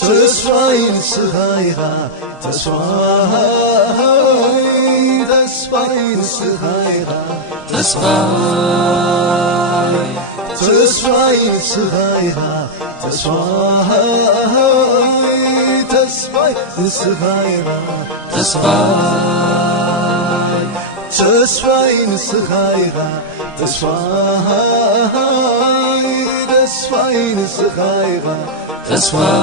ተስፋይን ስኻይኻ ተስፋይን ስኻይኻ ተስፋይን ስኻይኻ ተስፋይን ስኻይኻ ተስፋይን ስኻይኻ ተስፋይን ስኻይኻ ተስፋይን ስኻይኻ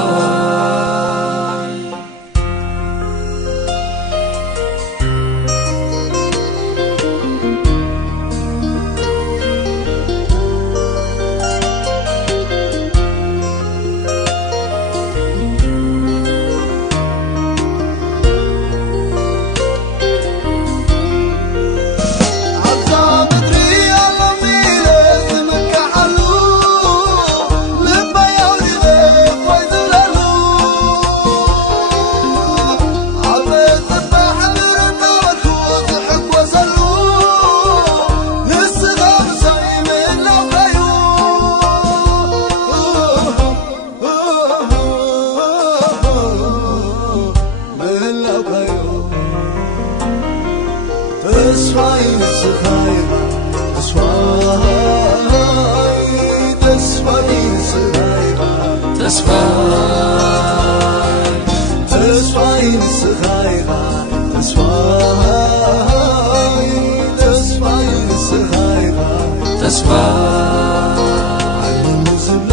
ተስፋይን ስኻይኻ ተስፋይን ስኻይኻ ተስፋይን ስኻይኻ ዓለሙ ዝብሎ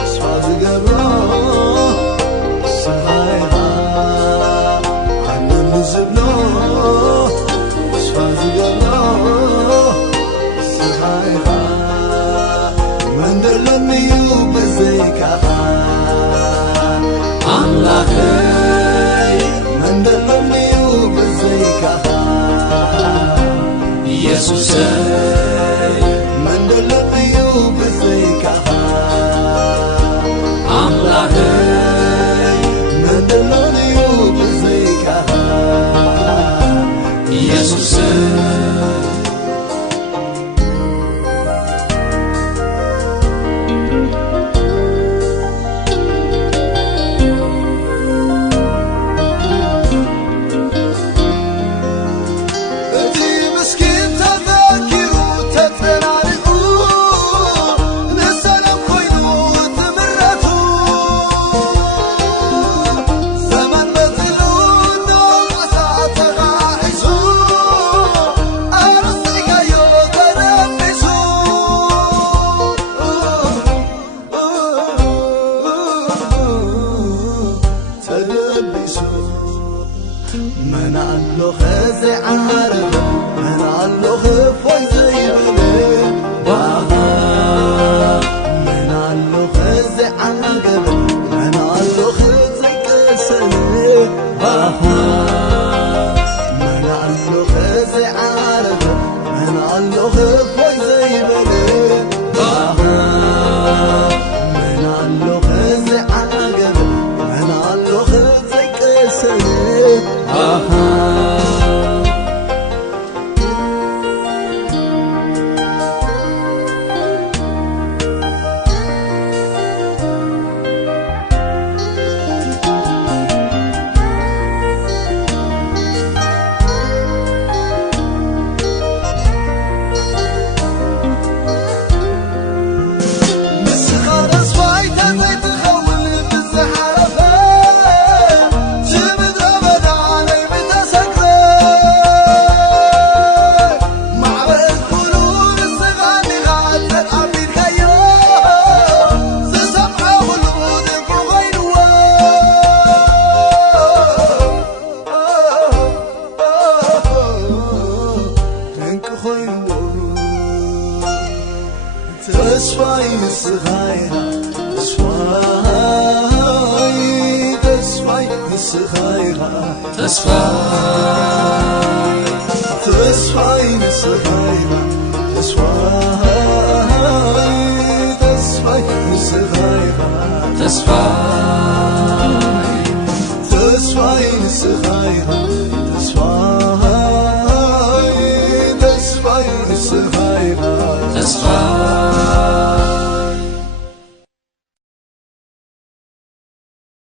ተስፋ ዝገብሮ ስኻይኻ ዓለሙ ዝብሎ አምላከይ መንደለምዩ በዘይካኻ ኢየሱሰይ መንደለምዩ በዘይካኻ አምላከይ መንደለምዩ በዘይካኻ ኢየሱሰይ من علو خزي عارف من علو خفوي زيبلي واغا من علو خزي عقب من علو خزي كسلي واغا من علو خزي عارف من علو خفوي زيبلي واغا من علو خزي عقب من علو خزي كسلي ተስፋይን ስኻይኻ ተስፋይን ስኻይኻ ተስፋይን ስኻይኻ ተስፋይን ስኻይኻ ተስፋይን ስኻይኻ ተስፋይን ስኻይኻ